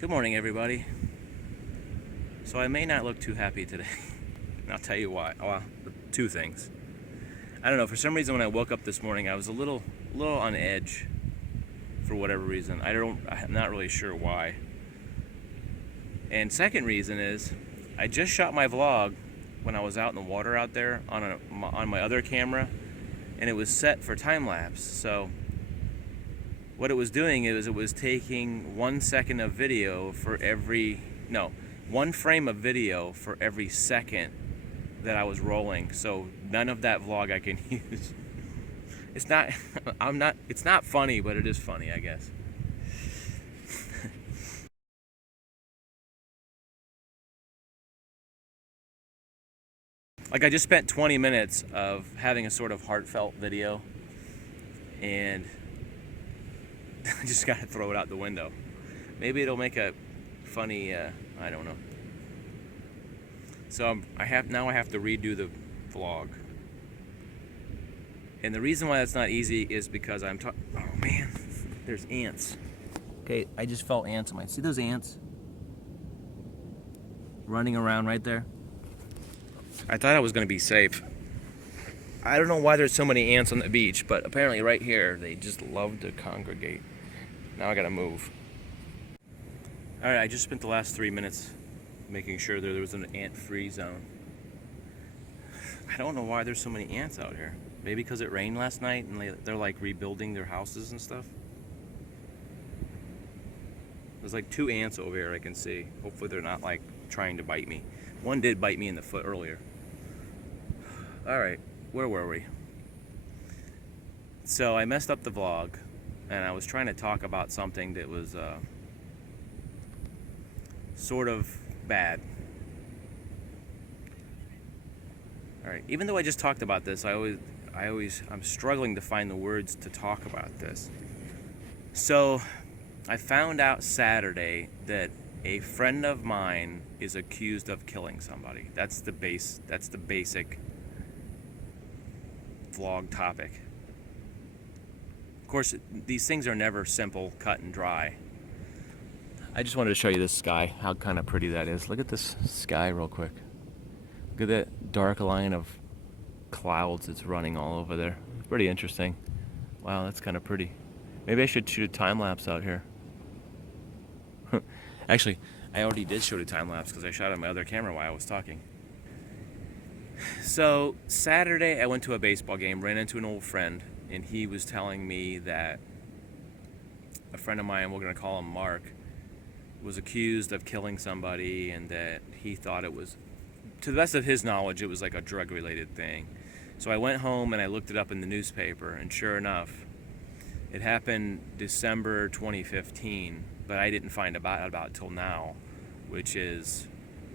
Good morning, everybody. So I may not look too happy today. And I'll tell you why. Well, two things. I don't know. For some reason, when I woke up this morning, I was a little on edge. For whatever reason, I'm not really sure why. And second reason is, I just shot my vlog when I was out in the water out there on my other camera, and it was set for time lapse. So what it was doing is it was taking 1 second of video for every, no, 1 frame of video for every second that I was rolling. So none of that vlog I can use. It's not, it's not funny, but it is funny, I guess. Like, I just spent 20 minutes of having a sort of heartfelt video, and I just gotta throw it out the window. Maybe it'll make a funny, I don't know. So I have to redo the vlog. And the reason why that's not easy is because oh man, there's ants. Okay, I just felt ants. See those ants? Running around right there? I thought I was gonna be safe. I don't know why there's so many ants on the beach, but apparently right here, they just love to congregate. Now I gotta move. Alright, I just spent the last 3 minutes making sure there was an ant-free zone. I don't know why there's so many ants out here. Maybe because it rained last night and they're like rebuilding their houses and stuff. There's like 2 ants over here I can see. Hopefully they're not like trying to bite me. One did bite me in the foot earlier. Alright, where were we? So I messed up the vlog, and I was trying to talk about something that was sort of bad. Alright, even though I just talked about this, I'm struggling to find the words to talk about this. So I found out Saturday that a friend of mine is accused of killing somebody. That's the basic vlog topic. Of course, these things are never simple, cut and dry. I just wanted to show you this sky, how kind of pretty that is. Look at this sky real quick. Look at that dark line of clouds that's running all over there. It's pretty interesting. Wow, that's kind of pretty. Maybe I should shoot a time lapse out here. Actually, I already did shoot a time lapse because I shot on my other camera while I was talking. So Saturday I went to a baseball game, ran into an old friend, and he was telling me that a friend of mine, we're going to call him Mark, was accused of killing somebody, and that he thought it was, to the best of his knowledge, it was like a drug-related thing. So I went home and I looked it up in the newspaper, and sure enough, it happened December 2015, but I didn't find about it till now, which is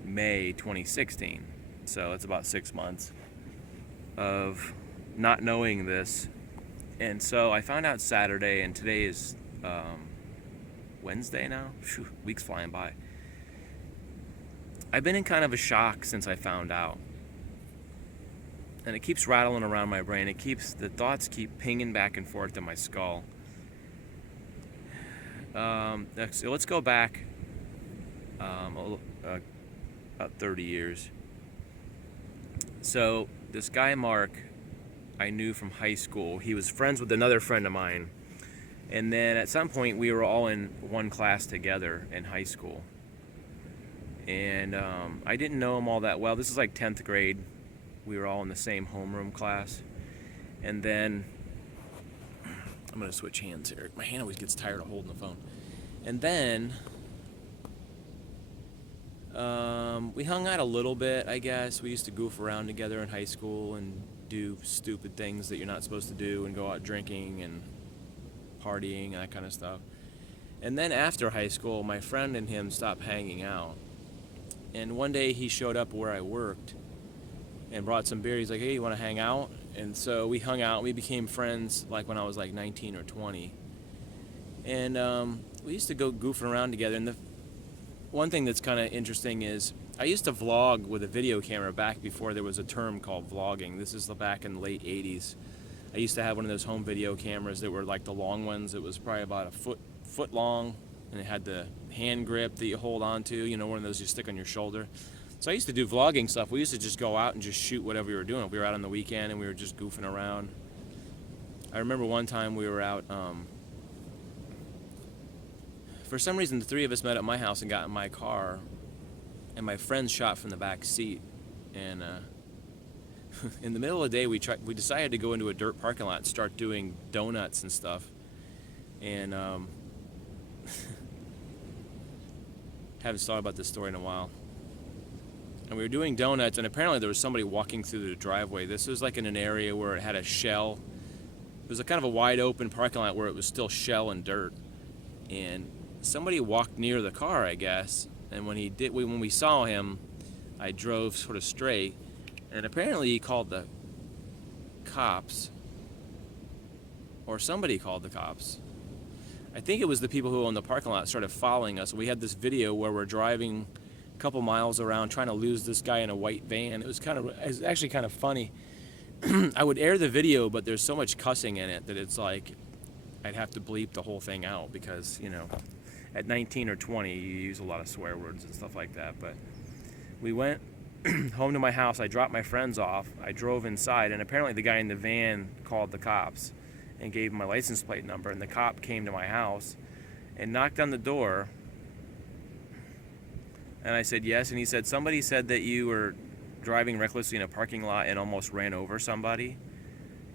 May 2016. So it's about 6 months of not knowing this. And so I found out Saturday, and today is Wednesday now. Phew, weeks flying by. I've been in kind of a shock since I found out. And it keeps rattling around my brain. The thoughts keep pinging back and forth in my skull. So let's go back about 30 years. So this guy Mark, I knew from high school. He was friends with another friend of mine, and then at some point we were all in one class together in high school. And I didn't know him all that well. This is like 10th grade. We were all in the same homeroom class. And then I'm gonna switch hands here. My hand always gets tired of holding the phone. And then we hung out a little bit, I guess. We used to goof around together in high school and do stupid things that you're not supposed to do, and go out drinking and partying, that kind of stuff. And then after high school, my friend and him stopped hanging out. And one day he showed up where I worked and brought some beer. He's like, hey, you want to hang out? And so we hung out. We became friends like when I was like 19 or 20. And we used to go goofing around together. And the one thing that's kind of interesting is I used to vlog with a video camera back before there was a term called vlogging. This is back in the late 80s. I used to have one of those home video cameras that were like the long ones. It was probably about a foot long, and it had the hand grip that you hold on to, one of those you stick on your shoulder. So I used to do vlogging stuff. We used to just go out and just shoot whatever we were doing. We were out on the weekend and we were just goofing around. I remember one time we were out, for some reason the three of us met at my house and got in my car, and my friend shot from the back seat, and in the middle of the day we decided to go into a dirt parking lot and start doing donuts and stuff, and haven't thought about this story in a while. And we were doing donuts, and apparently there was somebody walking through the driveway. This was like in an area where it had a shell. It was a kind of a wide open parking lot where it was still shell and dirt. And somebody walked near the car, I guess. And when we saw him, I drove sort of straight. And apparently he called the cops, or somebody called the cops. I think it was the people who owned the parking lot started following us. We had this video where we're driving a couple miles around trying to lose this guy in a white van. It was actually kind of funny. I would air the video, but there's so much cussing in it that it's like I'd have to bleep the whole thing out because, at 19 or 20 you use a lot of swear words and stuff like that. But we went home to my house. I dropped my friends off. I drove inside, and apparently the guy in the van called the cops and gave him my license plate number, and the cop came to my house and knocked on the door, and I said yes, and he said, somebody said that you were driving recklessly in a parking lot and almost ran over somebody.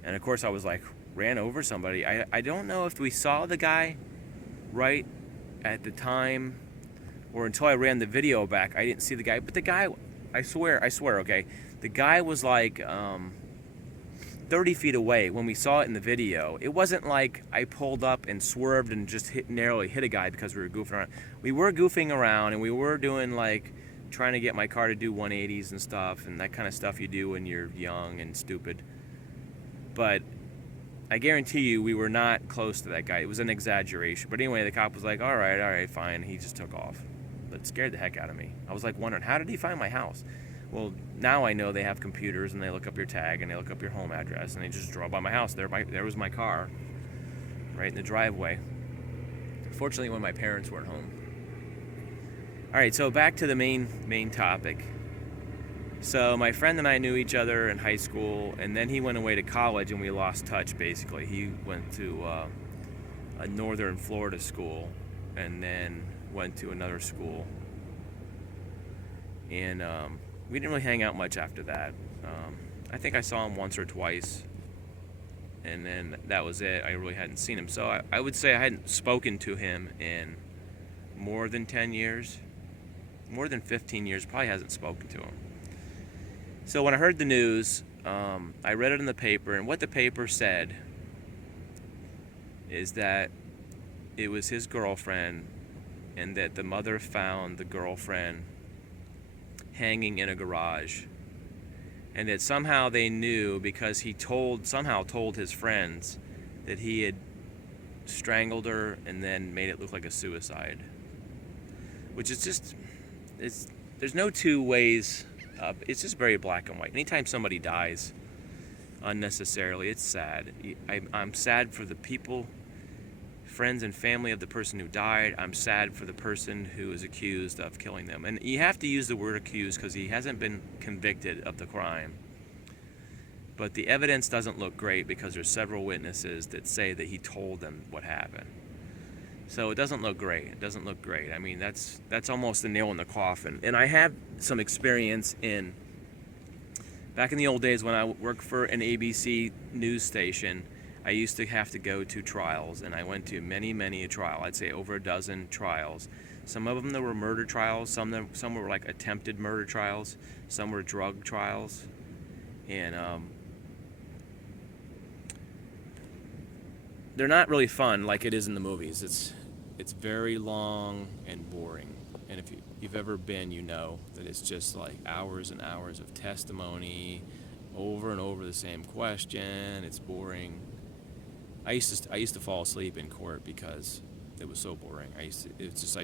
And of course I was like, ran over somebody? I don't know if we saw the guy right at the time, or until I ran the video back I didn't see the guy. But the guy, I swear, okay, the guy was like 30 feet away when we saw it in the video. It wasn't like I pulled up and swerved and just narrowly hit a guy because we were goofing around. We were goofing around, and we were doing like trying to get my car to do 180s and stuff, and that kind of stuff you do when you're young and stupid. But I guarantee you we were not close to that guy. It was an exaggeration. But anyway, the cop was like, all right, fine. He just took off. That scared the heck out of me. I was like wondering, how did he find my house? Well, now I know they have computers, and they look up your tag, and they look up your home address, and they just drove by my house. There was my car, right in the driveway. Fortunately, when my parents weren't home. All right, so back to the main topic. So my friend and I knew each other in high school, and then he went away to college, and we lost touch, basically. He went to a northern Florida school, and then went to another school. And we didn't really hang out much after that. I think I saw him once or twice, and then that was it. I really hadn't seen him. So I would say I hadn't spoken to him in more than 10 years. More than 15 years, probably hasn't spoken to him. So when I heard the news, I read it in the paper, and what the paper said is that it was his girlfriend, and that the mother found the girlfriend hanging in a garage, and that somehow they knew because he somehow told his friends that he had strangled her and then made it look like a suicide, which is just, there's no two ways up. It's just very black and white. Anytime somebody dies unnecessarily, it's sad. I'm sad for the people, friends and family of the person who died. I'm sad for the person who is accused of killing them. And you have to use the word accused because he hasn't been convicted of the crime. But the evidence doesn't look great because there's several witnesses that say that he told them what happened. So it doesn't look great. It doesn't look great. I mean, that's almost the nail in the coffin. And I have some experience back in the old days when I worked for an ABC news station. I used to have to go to trials, and I went to many a trial. I'd say over a dozen trials. Some of them there were murder trials. Some were like attempted murder trials. Some were drug trials, and they're not really fun like it is in the movies. It's very long and boring. And if you've ever been, you know that it's just like hours and hours of testimony, over and over the same question. It's boring. I used to fall asleep in court because it was so boring. I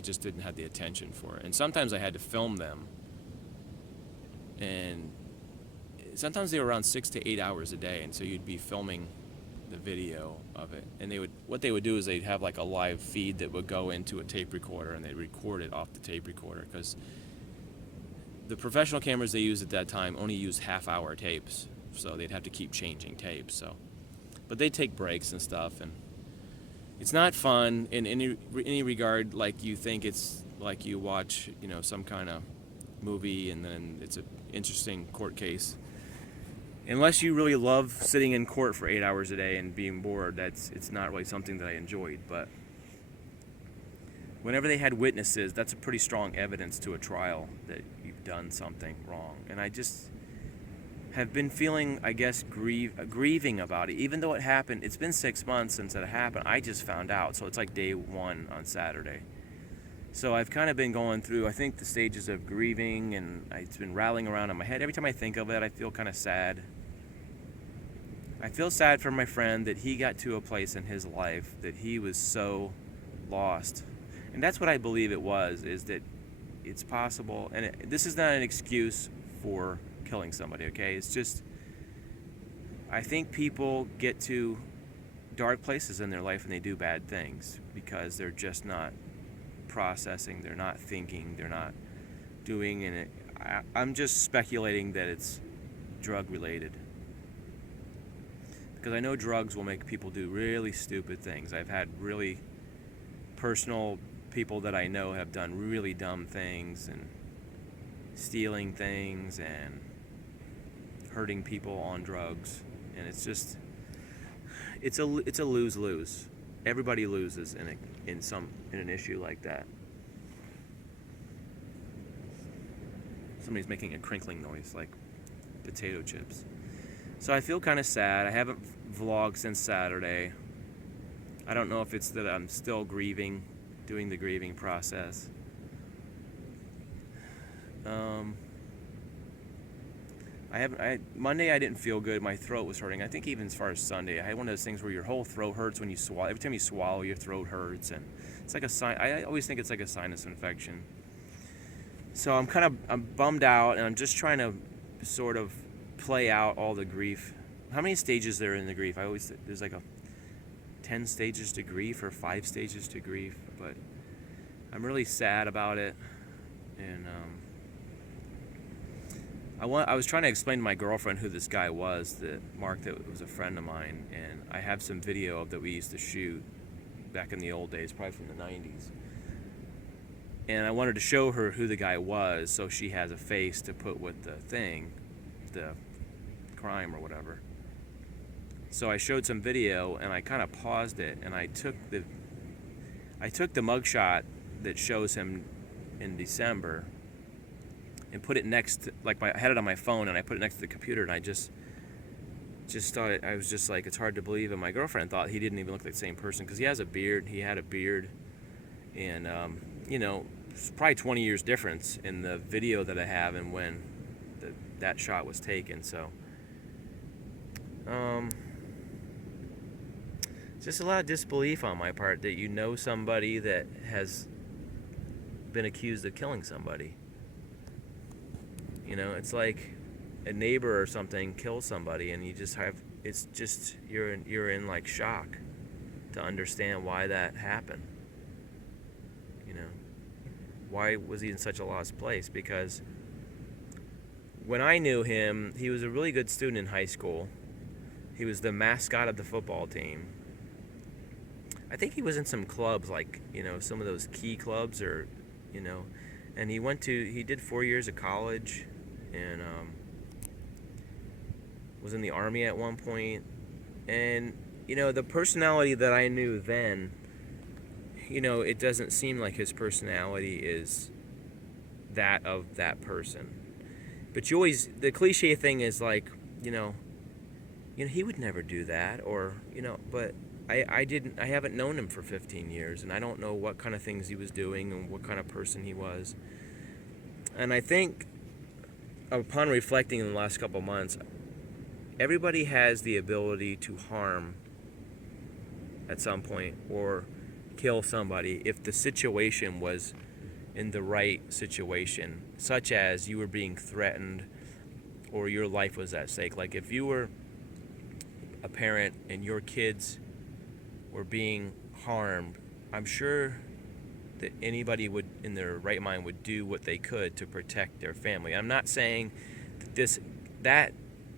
just didn't have the attention for it. And sometimes I had to film them. And sometimes they were around 6 to 8 hours a day, and so you'd be filming the video of it, and what they would do is they'd have like a live feed that would go into a tape recorder, and they'd record it off the tape recorder, because the professional cameras they used at that time only used half-hour tapes, so they'd have to keep changing tapes. So, but they take breaks and stuff, and it's not fun in any regard. Like you think it's like you watch, some kind of movie, and then it's an interesting court case. Unless you really love sitting in court for 8 hours a day and being bored, it's not really something that I enjoyed. But whenever they had witnesses, that's a pretty strong evidence to a trial that you've done something wrong. And I just have been feeling, I guess, grieving about it. Even though it happened, it's been 6 months since it happened. I just found out, so it's like day one on Saturday. So I've kind of been going through, I think, the stages of grieving, and it's been rattling around in my head. Every time I think of it, I feel kind of sad. I feel sad for my friend that he got to a place in his life that he was so lost. And that's what I believe it was, is that it's possible, and this is not an excuse for killing somebody, okay? It's just, I think people get to dark places in their life and they do bad things because they're just not processing, they're not thinking, they're not doing, and I'm just speculating that it's drug related, because I know drugs will make people do really stupid things. I've had really personal people that I know have done really dumb things, and stealing things and hurting people on drugs, and it's just, it's a lose-lose. Everybody loses in an issue like that. Somebody's making a crinkling noise like potato chips. So I feel kind of sad. I haven't vlogged since Saturday. I don't know if it's that I'm still grieving, doing the grieving process. Monday I didn't feel good. My throat was hurting. I think even as far as Sunday, I had one of those things where your whole throat hurts when you swallow. Every time you swallow, your throat hurts, and it's like I always think it's like a sinus infection. So I'm bummed out, and I'm just trying to sort of play out all the grief. How many stages there in the grief? There's like 10 stages to grief or 5 stages to grief, but I'm really sad about it, and I was trying to explain to my girlfriend who this guy was, Mark, that was a friend of mine, and I have some video that we used to shoot back in the old days, probably from the 90s. And I wanted to show her who the guy was, so she has a face to put with the crime or whatever. So I showed some video, and I kind of paused it, and I took the mugshot that shows him in December, and put it next to, I had it on my phone, and I put it next to the computer, and I just thought, I was just like, it's hard to believe. And my girlfriend thought he didn't even look like the same person, because he had a beard, and it's probably 20 years difference in the video that I have and when that shot was taken. So just a lot of disbelief on my part that somebody that has been accused of killing somebody. It's like a neighbor or something kills somebody, and you're in like shock to understand why that happened. Why was he in such a lost place? Because when I knew him, he was a really good student in high school. He was the mascot of the football team. I think he was in some clubs, like, some of those key clubs, or, and he did 4 years of college, and was in the Army at one point. And, the personality that I knew then, it doesn't seem like his personality is that of that person. But the cliche thing is like, he would never do that, or, but I haven't known him for 15 years, and I don't know what kind of things he was doing and what kind of person he was. And I think, upon reflecting in the last couple months, everybody has the ability to harm at some point, or kill somebody if the situation was in the right situation, such as you were being threatened or your life was at stake. Like if you were, a parent and your kids were being harmed, I'm sure that anybody would, in their right mind, would do what they could to protect their family. I'm not saying that that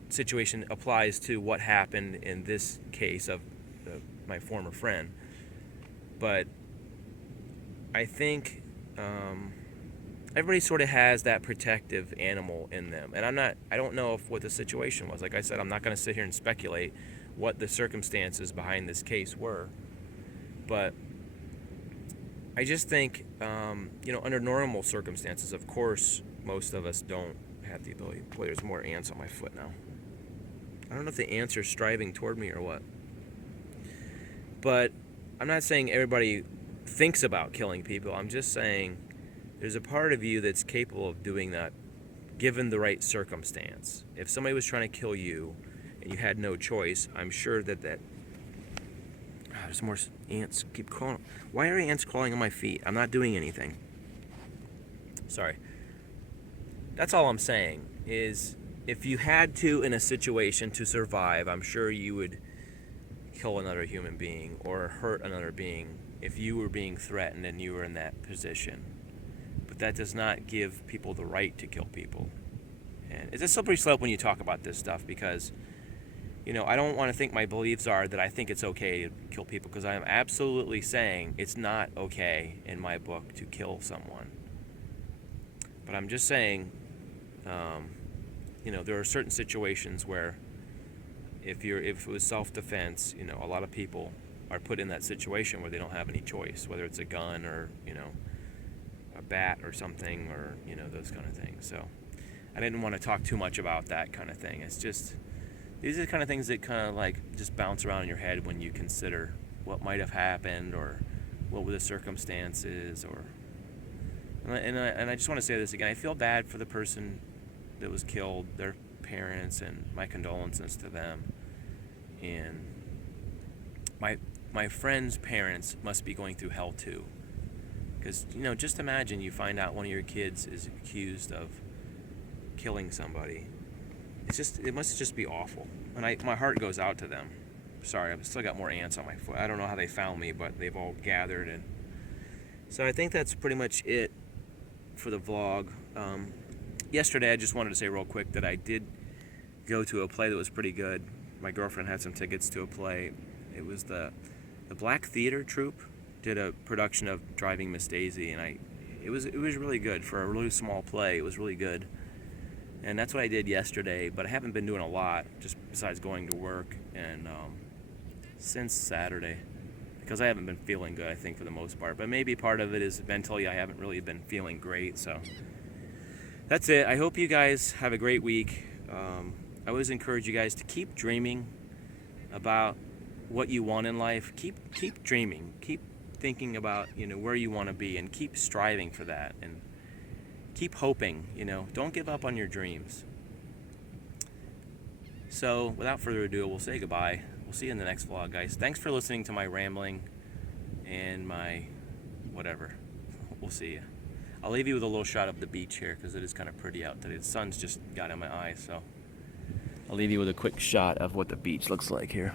situation applies to what happened in this case of my former friend, but I think everybody sort of has that protective animal in them, and I don't know what the situation was. Like I said, I'm not going to sit here and speculate what the circumstances behind this case were, but I just think, under normal circumstances, of course, most of us don't have the ability. Boy, there's more ants on my foot now. I don't know if the ants are striving toward me or what. But I'm not saying everybody thinks about killing people. I'm just saying there's a part of you that's capable of doing that given the right circumstance. If somebody was trying to kill you and you had no choice, I'm sure that there's more ants keep crawling. Why are ants crawling on my feet? I'm not doing anything. Sorry. That's all I'm saying is if you had to in a situation to survive, I'm sure you would kill another human being or hurt another being if you were being threatened and you were in that position. But that does not give people the right to kill people. And it's a slippery slope when you talk about this stuff because I don't want to think my beliefs are that I think it's okay to kill people, because I am absolutely saying it's not okay in my book to kill someone. But I'm just saying, there are certain situations where if it was self-defense, a lot of people are put in that situation where they don't have any choice, whether it's a gun or, a bat or something, or, those kind of things. So I didn't want to talk too much about that kind of thing. It's just, these are the kind of things that kind of like just bounce around in your head when you consider what might have happened or what were the circumstances. And I just want to say this again. I feel bad for the person that was killed, their parents, and my condolences to them. And my friend's parents must be going through hell too. Because, just imagine you find out one of your kids is accused of killing somebody. It must just be awful. And my heart goes out to them. Sorry, I've still got more ants on my foot. I don't know how they found me, but they've all gathered. And so I think that's pretty much it for the vlog. Yesterday, I just wanted to say real quick that I did go to a play that was pretty good. My girlfriend had some tickets to a play. It was the Black Theater Troupe did a production of Driving Miss Daisy, and it was really good for a really small play. It was really good. And that's what I did yesterday, but I haven't been doing a lot, just besides going to work, and since Saturday, because I haven't been feeling good, I think, for the most part. But maybe part of it is mentally I haven't really been feeling great, so that's it. I hope you guys have a great week. I always encourage you guys to keep dreaming about what you want in life. Keep dreaming. Keep thinking about, where you want to be, and keep striving for that. And keep hoping, don't give up on your dreams. So, without further ado, we'll say goodbye. We'll see you in the next vlog, guys. Thanks for listening to my rambling and my whatever. We'll see you. I'll leave you with a little shot of the beach here because it is kind of pretty out today. The sun's just got in my eyes, so I'll leave you with a quick shot of what the beach looks like here.